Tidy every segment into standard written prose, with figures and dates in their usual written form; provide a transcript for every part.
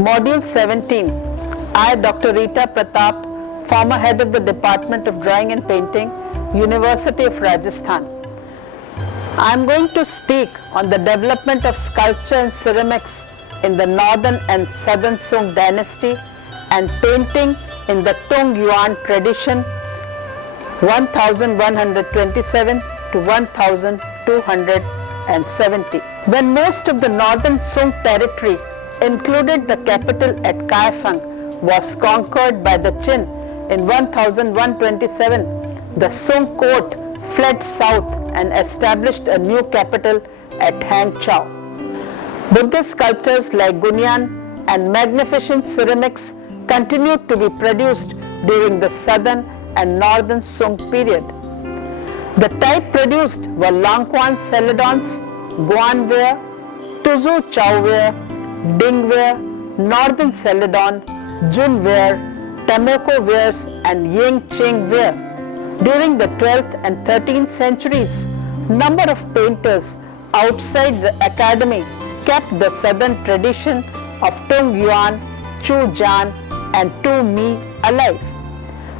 Module 17. I, Dr. Rita Pratap, former head of the Department of Drawing and Painting, University of Rajasthan. I am going to speak on the development of sculpture and ceramics in the northern and southern Sung dynasty and painting in the Tung Yuan tradition 1127 to 1270. When most of the northern Sung territory, included the capital at Kaifeng, was conquered by the Qin in 1127, the Sung court fled south and established a new capital at Hangzhou. Buddhist sculptures like Gunyan and magnificent ceramics continued to be produced during the southern and northern Sung period. The type produced were Langquan celadons, Guanware, Tuzu Chowware, Dingware, Northern Celadon, Junware, Tamoko wares and Yingqing ware. During the 12th and 13th centuries, number of painters outside the academy kept the southern tradition of Tung Yuan, Chu Jan and Tu Mi alive.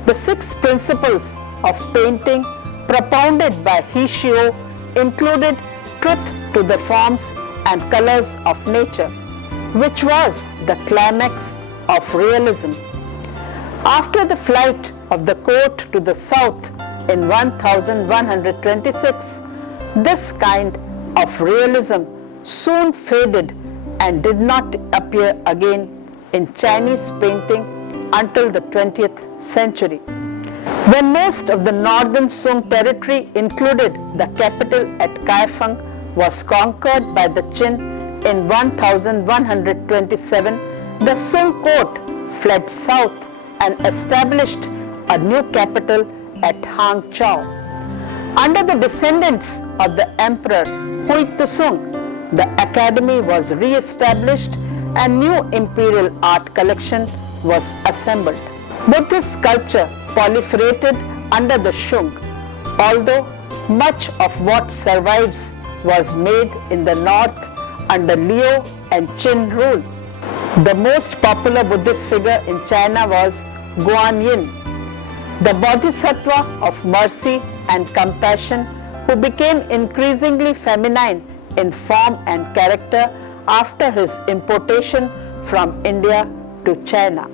The 6 principles of painting propounded by Hsio included truth to the forms and colors of nature, which was the climax of realism. After the flight of the court to the south in 1126, this kind of realism soon faded and did not appear again in Chinese painting until the 20th century. When most of the northern Sung territory, included the capital at Kaifeng, was conquered by the Qin in 1127, the Sung court fled south and established a new capital at Hangzhou. Under the descendants of the emperor Hui Tuzong, the academy was re-established and new imperial art collection was assembled. Buddhist sculpture proliferated under the Shung, although much of what survives was made in the north under Liu and Qin rule. The most popular Buddhist figure in China was Guanyin, the Bodhisattva of mercy and compassion who became increasingly feminine in form and character after his importation from India to China.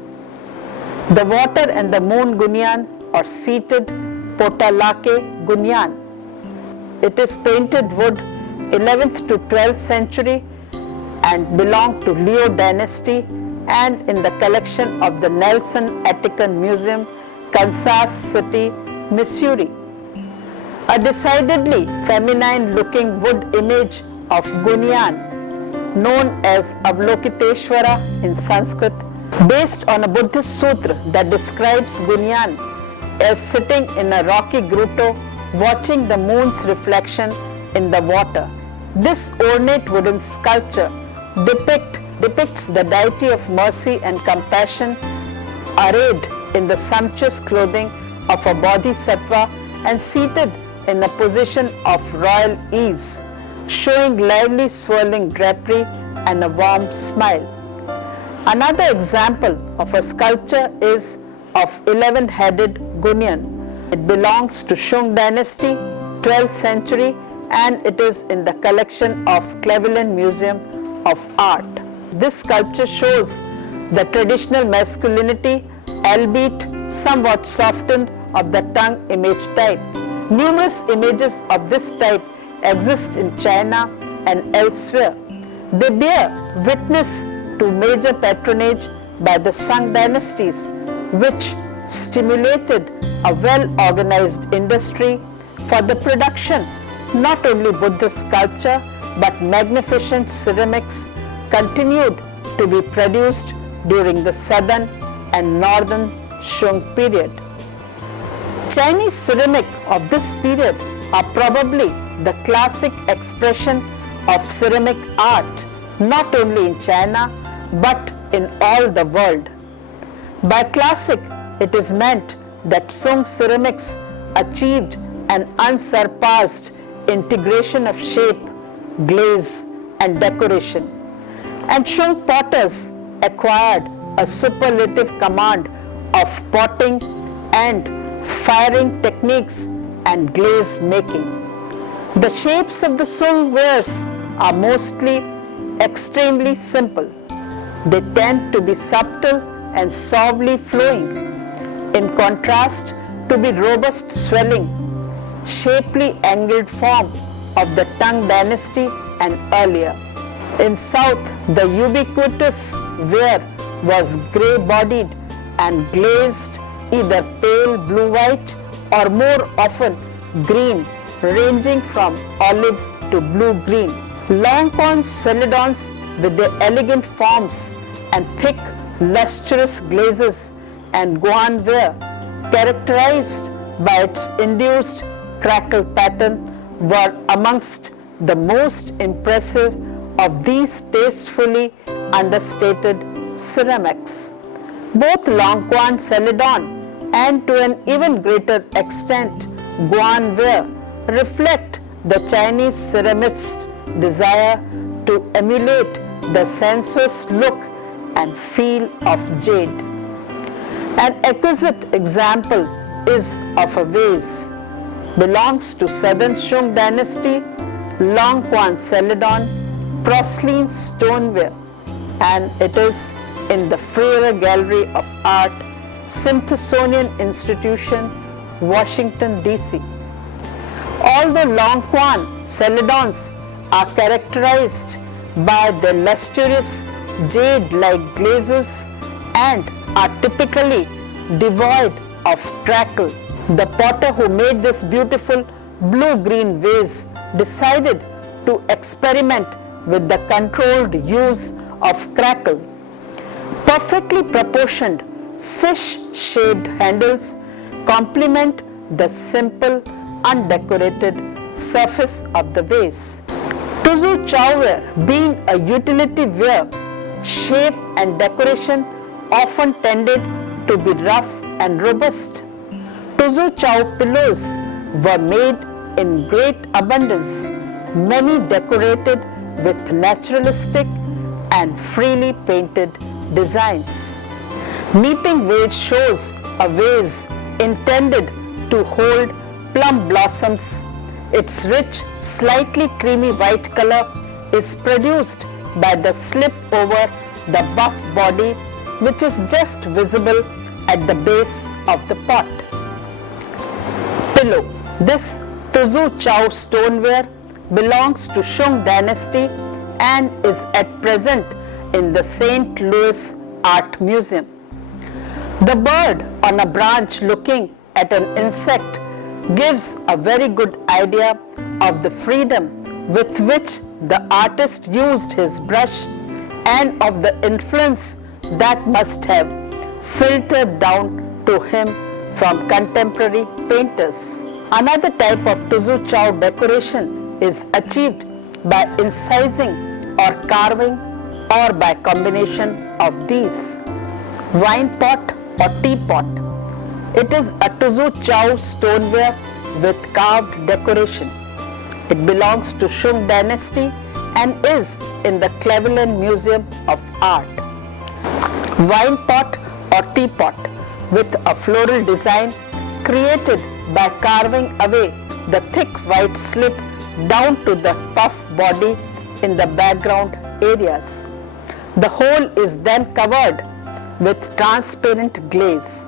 The water and the moon Gunyan or seated Potalake Gunyan. It is painted wood 11th to 12th century and belonged to Liu dynasty and in the collection of the Nelson Atkinson Museum, Kansas City, Missouri. A decidedly feminine looking wood image of Gunyan, known as Avalokiteshvara in Sanskrit, based on a Buddhist sutra that describes Gunyan as sitting in a rocky grotto watching the moon's reflection in the water. This ornate wooden sculpture depicts the deity of mercy and compassion arrayed in the sumptuous clothing of a bodhisattva and seated in a position of royal ease, showing lively swirling drapery and a warm smile. Another example of a sculpture is of 11-headed Gunyan. It belongs to Shung dynasty, 12th century, and it is in the collection of Cleveland Museum of Art. This sculpture shows the traditional masculinity, albeit somewhat softened, of the tongue image type. Numerous images of this type exist in China and elsewhere. They bear witness to major patronage by the Sung dynasties, which stimulated a well-organized industry for the production not only Buddhist sculpture but magnificent ceramics continued to be produced during the southern and northern Shung period. Chinese ceramic of this period are probably the classic expression of ceramic art not only in China but in all the world. By classic, it is meant that Sung ceramics achieved an unsurpassed integration of shape, glaze and decoration. And Shung potters acquired a superlative command of potting and firing techniques and glaze making. The shapes of the Sung wares are mostly extremely simple. They tend to be subtle and suavely flowing, in contrast to the robust swelling, shapely angled form of the Tang dynasty and earlier. In South, the ubiquitous ware was grey-bodied and glazed either pale blue-white or more often green, ranging from olive to blue-green. Long-corn celadons with their elegant forms and thick, lustrous glazes and Guan ware, characterized by its induced crackle pattern, were amongst the most impressive of these tastefully understated ceramics. Both Longquan celadon and to an even greater extent Guan ware reflect the Chinese ceramist's desire to emulate the sensuous look and feel of jade. An exquisite example is of a vase. Belongs to Southern Shung dynasty, Longquan celadon, porcelain stoneware, and it is in the Freire Gallery of Art, Smithsonian Institution, Washington, D.C. Although Longquan celadons are characterized by their lustrous jade-like glazes and are typically devoid of crackle, the potter who made this beautiful blue-green vase decided to experiment with the controlled use of crackle. Perfectly proportioned fish-shaped handles complement the simple, undecorated surface of the vase. Tuzu Chow ware, being a utility ware, shape and decoration often tended to be rough and robust. Tuzu Chow pillows were made in great abundance, many decorated with naturalistic and freely painted designs. Neeping vase shows a vase intended to hold plum blossoms. Its rich, slightly creamy white color is produced by the slip over the buff body, which is just visible at the base of the pot. Pillow. This Tuzu Chow stoneware belongs to Shung dynasty and is at present in the St. Louis Art Museum. The bird on a branch looking at an insect gives a very good idea of the freedom with which the artist used his brush and of the influence that must have filtered down to him from contemporary painters. Another type of Tuzu Chow decoration is achieved by incising or carving or by combination of these. Wine pot or teapot. It is a Tuzu Chow stoneware with carved decoration. It belongs to Shung dynasty and is in the Cleveland Museum of Art. Wine pot or teapot with a floral design created by carving away the thick white slip down to the puff body in the background areas. The whole is then covered with transparent glaze.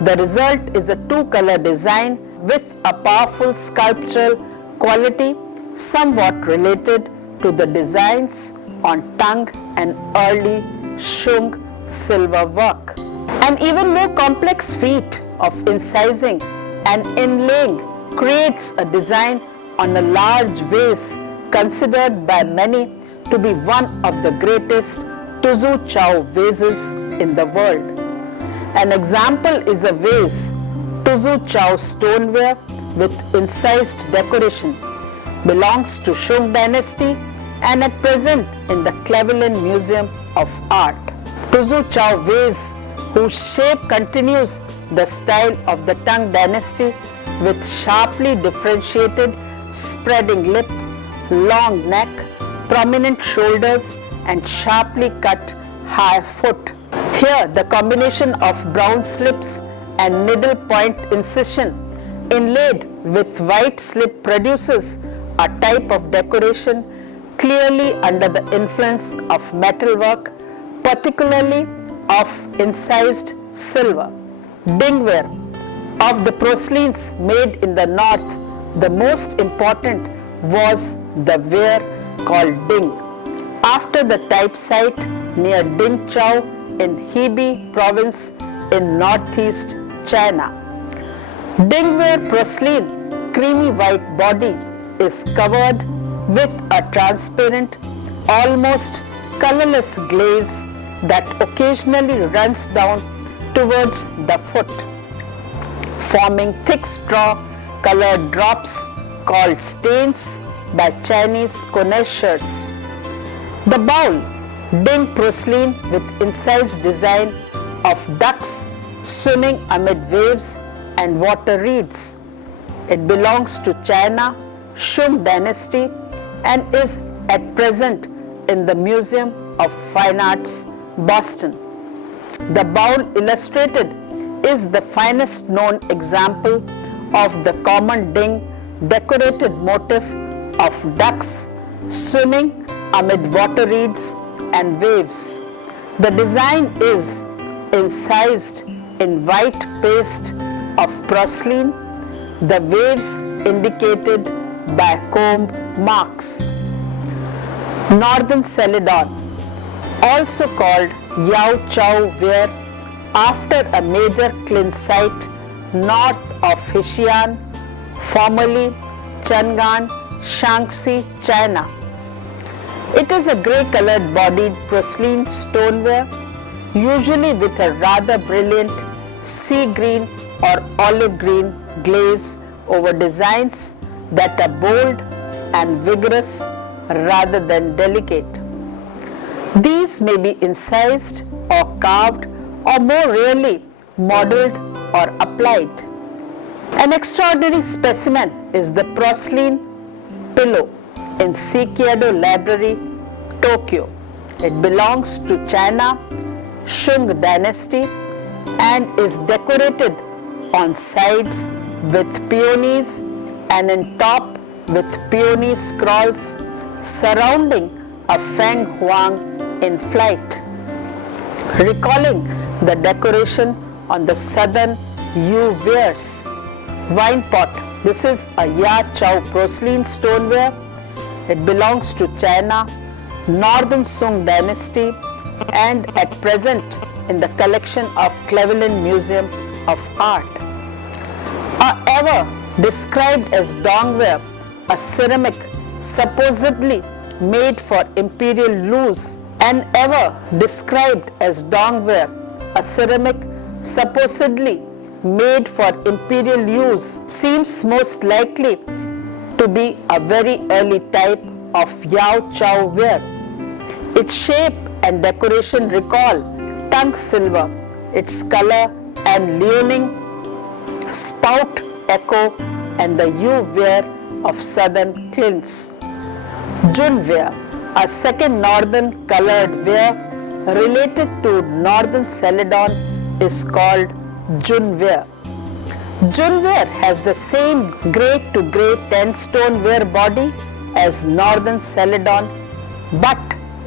The result is a two-color design with a powerful sculptural quality somewhat related to the designs on Tang and early Shung silver work. An even more complex feat of incising and inlaying creates a design on a large vase considered by many to be one of the greatest Tuzu Chow vases in the world. An example is a vase, Tuzu Chow stoneware with incised decoration, belongs to Shung dynasty and at present in the Cleveland Museum of Art. Tuzu Chow vase, whose shape continues the style of the Tang dynasty with sharply differentiated spreading lip, long neck, prominent shoulders and sharply cut high foot. Here the combination of brown slips and needle point incision inlaid with white slip produces a type of decoration clearly under the influence of metalwork, particularly of incised silver. Dingware. Of the porcelains made in the north, the most important was the ware called ding, after the type site near Ding Chao in Hebei province in northeast China. Dingware porcelain creamy white body is covered with a transparent, almost colorless glaze that occasionally runs down towards the foot, forming thick straw-colored drops called stains by Chinese connoisseurs. The bowl, Ding porcelain with incised design of ducks swimming amid waves and water reeds. It belongs to China, Shung dynasty, and is at present in the Museum of Fine Arts, Boston. The bowl illustrated is the finest known example of the common Ding decorated motif of ducks swimming amid water reeds and waves. The design is incised in white paste of porcelain, the waves indicated by comb marks. Northern Celadon, also called Yao Chao ware, after a major Klin site north of Hexian, formerly Chang'an, Shaanxi, China. It is a grey-colored bodied porcelain stoneware, usually with a rather brilliant sea green or olive green glaze over designs that are bold and vigorous rather than delicate. These may be incised or carved or more rarely modeled or applied. An extraordinary specimen is the porcelain pillow in Shikiado Library, Tokyo. It belongs to China, Shung dynasty, and is decorated on sides with peonies and in top with peony scrolls surrounding a Feng Huang in flight, recalling the decoration on the southern Yu wares. Wine pot. This is a Ya Chao porcelain stoneware. It belongs to China, Northern Song dynasty, and at present in the collection of Cleveland Museum of Art. A ewer described as dongware, a ceramic supposedly made for imperial use. An ewer described as dongware, a ceramic supposedly made for imperial use, seems most likely to be a very early type of Yao Chao ware. Its shape and decoration recall tongue silver, its color and leoning spout echo and the Yu ware of southern Klins. Jun ware, a second northern colored ware related to northern Celadon, is called Jun ware. Jun ware has the same grey to grey 10-stone ware body as northern Celadon, but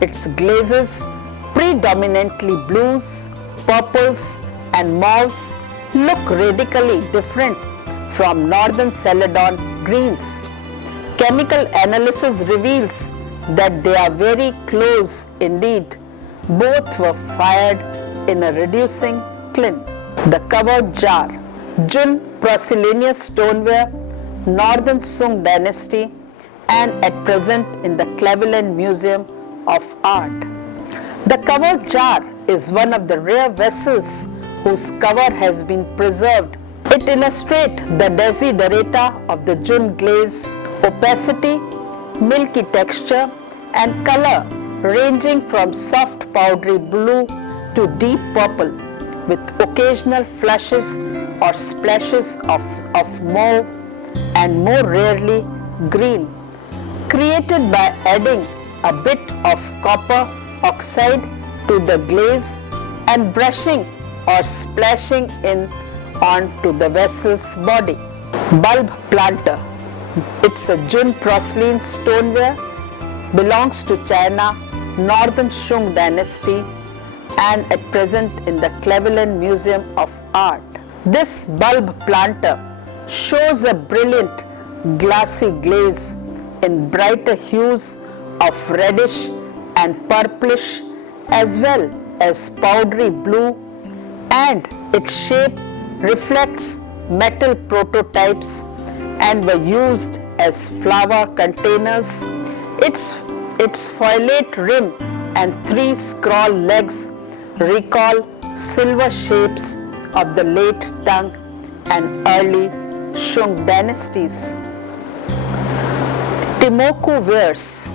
its glazes, predominantly blues, purples and mauves, look radically different from northern Celadon greens. Chemical analysis reveals that they are very close indeed. Both were fired in a reducing Klin. The covered jar, Jun porcelaneous stoneware, Northern Song dynasty, and at present in the Cleveland Museum of Art. The covered jar is one of the rare vessels whose cover has been preserved. It illustrates the desiderata of the Jun glaze, opacity, milky texture, and color ranging from soft powdery blue to deep purple, with occasional flushes or splashes of mauve and more rarely green, created by adding a bit of copper oxide to the glaze and brushing or splashing in onto the vessel's body. Bulb planter. It's a Jun porcelain stoneware, belongs to China, Northern Sung dynasty, and at present in the Cleveland Museum of Art. This bulb planter shows a brilliant glassy glaze in brighter hues of reddish and purplish as well as powdery blue, and its shape reflects metal prototypes and were used as flower containers. Its foilate rim and 3 scroll legs recall silver shapes of the late Tang and early Shung dynasties. Timoku wares.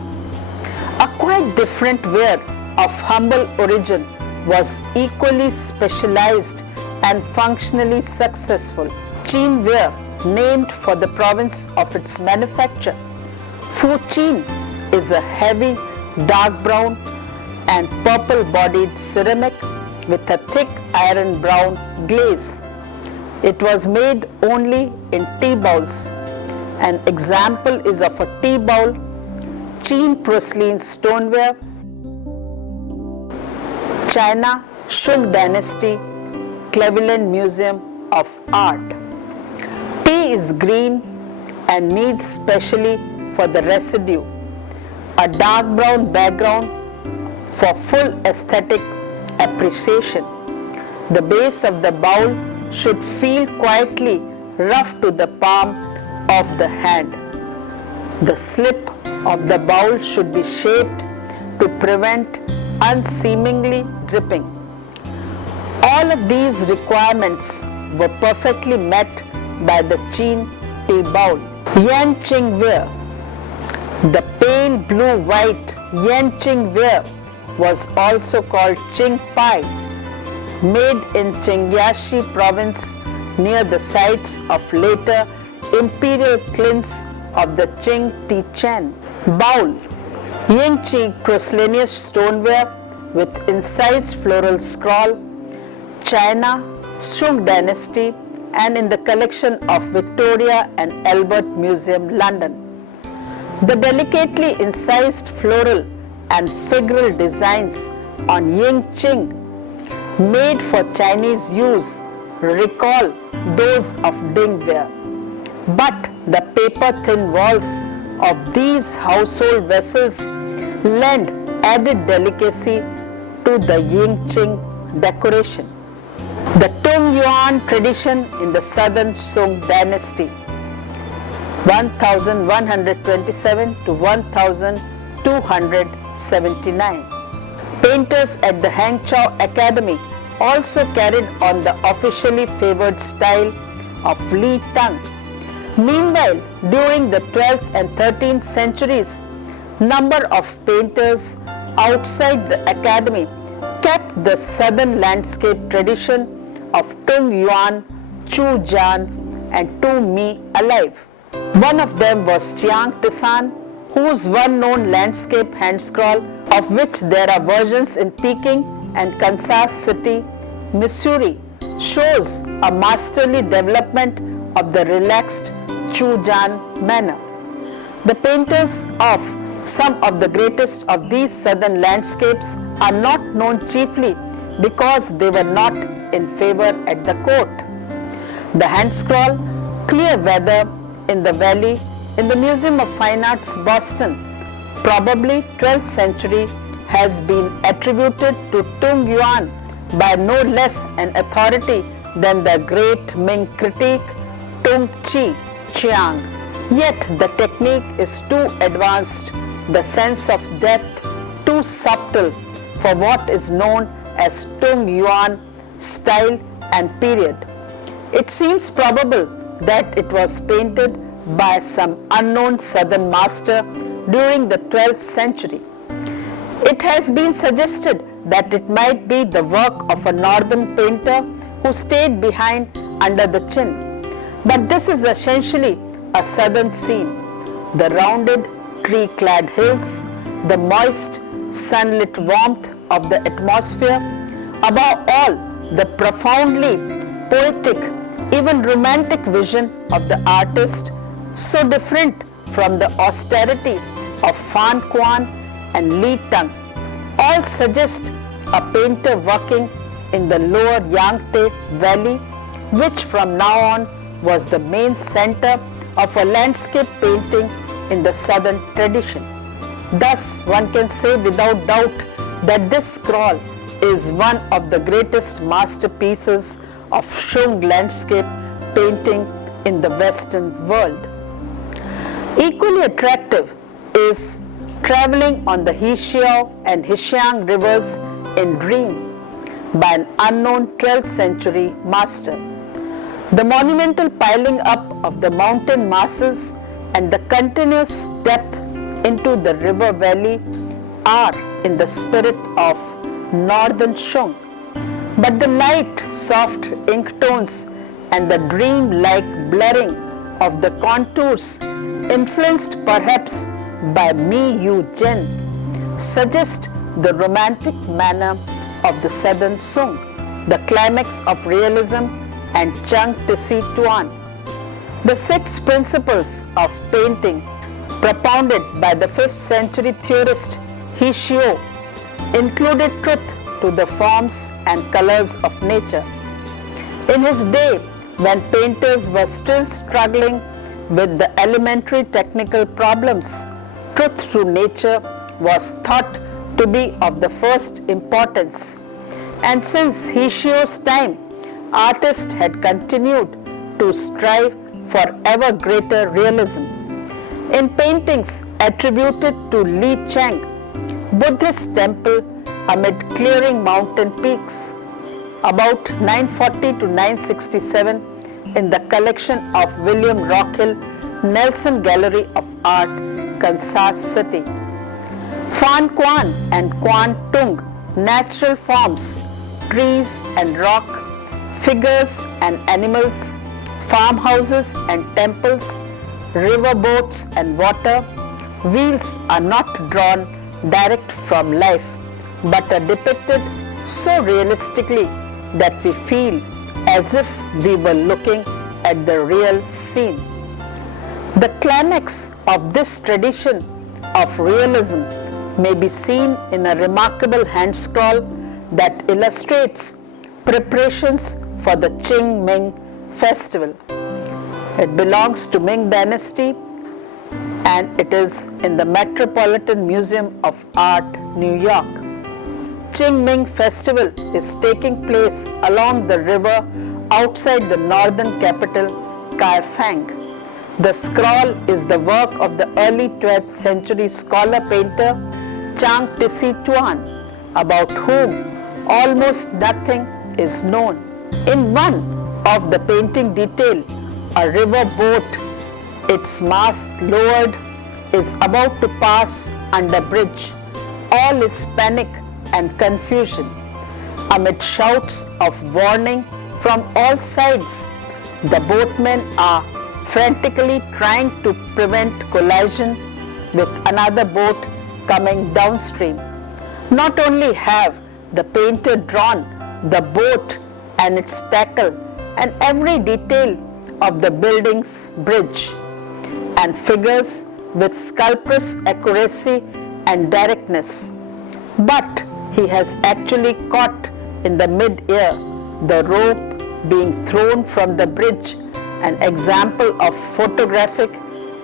A quite different ware of humble origin was equally specialized and functionally successful. Chin ware, named for the province of its manufacture. Fuchin is a heavy dark brown and purple bodied ceramic with a thick iron brown glaze. It was made only in tea bowls. An example is of a tea bowl, Chin porcelain stoneware, China Shung dynasty, Cleveland Museum of Art. Tea is green and needs specially for the residue a dark brown background for full aesthetic appreciation. The base of the bowl should feel quietly rough to the palm of the hand. The slip of the bowl should be shaped to prevent unseemingly dripping. All of these requirements were perfectly met by the Chin tea bowl. Yanqing ware. The pale blue-white Yanqing ware was also called Qing Pai, made in Qingyashi province near the sites of later imperial clins of the Qing Tichen. Bowl. Yingqi porcelaneous stoneware with incised floral scroll, China Shung dynasty, and in the collection of Victoria and Albert Museum, London. The delicately incised floral and figural designs on Yingqing made for Chinese use recall those of Dingware, but the paper-thin walls of these household vessels lend added delicacy to the Yingqing decoration. The Tung Yuan tradition in the Southern Sung dynasty, 1127 to 1279. Painters at the Hangzhou Academy also carried on the officially favored style of Li Tang. Meanwhile, during the 12th and 13th centuries, number of painters outside the academy kept the southern landscape tradition of Tung Yuan, Chu Jian, and Tu Mi alive. One of them was Chiang Tisan, whose one known landscape hand scroll, of which there are versions in Peking and Kansas City, Missouri, shows a masterly development of the relaxed Chu Jian manner. The painters of some of the greatest of these southern landscapes are not known chiefly because they were not in favor at the court. The hand scroll, Clear Weather in the Valley, in the Museum of Fine Arts, Boston, probably 12th century, has been attributed to Tung Yuan by no less an authority than the great Ming critic Tung Chi Chiang. Yet the technique is too advanced, the sense of depth too subtle for what is known as Tung Yuan style and period. It seems probable that it was painted by some unknown southern master during the 12th century. It has been suggested that it might be the work of a northern painter who stayed behind under the chin. But this is essentially a southern scene. The rounded tree-clad hills, the moist sunlit warmth of the atmosphere, above all, the profoundly poetic, even romantic vision of the artist, so different from the austerity of Phan Quan and Li Tung, all suggest a painter working in the lower Yangtze Valley, which from now on was the main center of a landscape painting in the southern tradition. Thus, one can say without doubt that this scroll is one of the greatest masterpieces of Shung landscape painting in the Western world. Equally attractive is traveling on the Hixiao and Hixiang rivers in dream by an unknown 12th century master. The monumental piling up of the mountain masses and the continuous depth into the river valley are in the spirit of northern Shung. But the light, soft ink tones and the dream-like blurring of the contours, influenced perhaps by Mi Yu Jin, suggest the romantic manner of the southern Sung, the climax of realism and Zhang Tisi Tuan. The 6 principles of painting propounded by the 5th century theorist He Xiu included truth to the forms and colors of nature. In his day, when painters were still struggling with the elementary technical problems, truth to nature was thought to be of the first importance. And since He Xiu's time, artists had continued to strive for ever greater realism. In paintings attributed to Li Chang, Buddhist temple amid clearing mountain peaks, about 940 to 967 in the collection of William Rockhill, Nelson Gallery of Art, Kansas City. Phan Quan and Quan Tung, natural forms, trees and rock, figures and animals, farmhouses and temples, river boats and water, wheels are not drawn direct from life, but are depicted so realistically that we feel as if we were looking at the real scene. The climax of this tradition of realism may be seen in a remarkable hand scroll that illustrates preparations for the Qingming festival. It belongs to Ming Dynasty and it is in the Metropolitan Museum of Art, New York. Qingming festival is taking place along the river outside the northern capital, Kaifeng. The scroll is the work of the early 12th century scholar painter Zhang Tisi Tuan, about whom almost nothing is known. In one of the painting detail, a river boat, its mast lowered, is about to pass under bridge. All is panic and confusion. Amid shouts of warning from all sides, the boatmen are frantically trying to prevent collision with another boat coming downstream. Not only have the painter drawn the boat and its tackle and every detail of the building's bridge and figures with sculptor's accuracy and directness, but he has actually caught in the mid-air the rope being thrown from the bridge, an example of photographic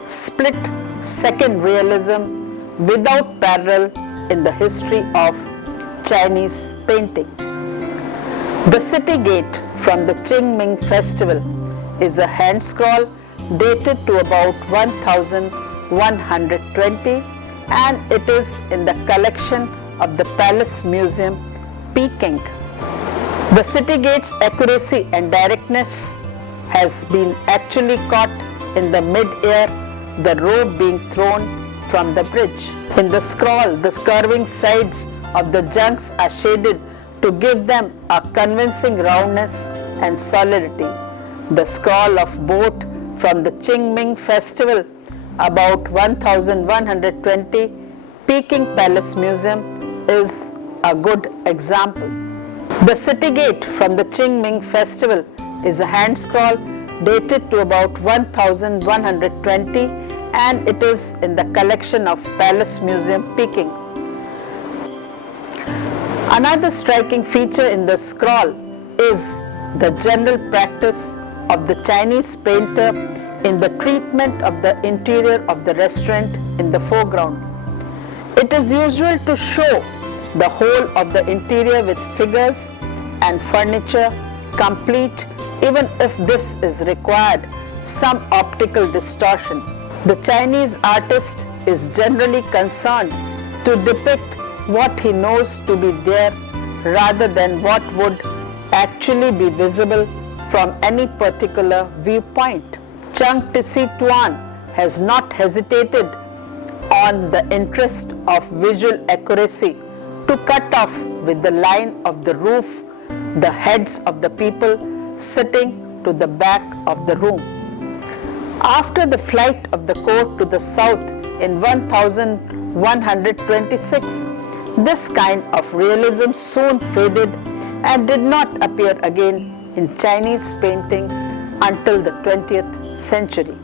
split-second realism without parallel in the history of Chinese painting. The city gate from the Qingming festival is a hand scroll dated to about 1120 and it is in the collection of the Palace Museum, Peking. The city gate's accuracy and directness has been actually caught in the mid-air, the rope being thrown from the bridge. In the scroll, the curving sides of the junks are shaded to give them a convincing roundness and solidity. The scroll of boat from the Qingming festival, about 1120, Peking Palace Museum, is a good example. The city gate from the Qingming festival is a hand scroll dated to about 1120 and it is in the collection of Palace Museum, Peking. Another striking feature in the scroll is the general practice of the Chinese painter in the treatment of the interior of the restaurant in the foreground. It is usual to show the whole of the interior with figures and furniture complete, even if this is required some optical distortion. The Chinese artist is generally concerned to depict what he knows to be there rather than what would actually be visible from any particular viewpoint. Chung Tisi Tuan has not hesitated on the interest of visual accuracy to cut off with the line of the roof the heads of the people sitting to the back of the room. After the flight of the court to the south in 1126, this kind of realism soon faded and did not appear again in Chinese painting until the 20th century.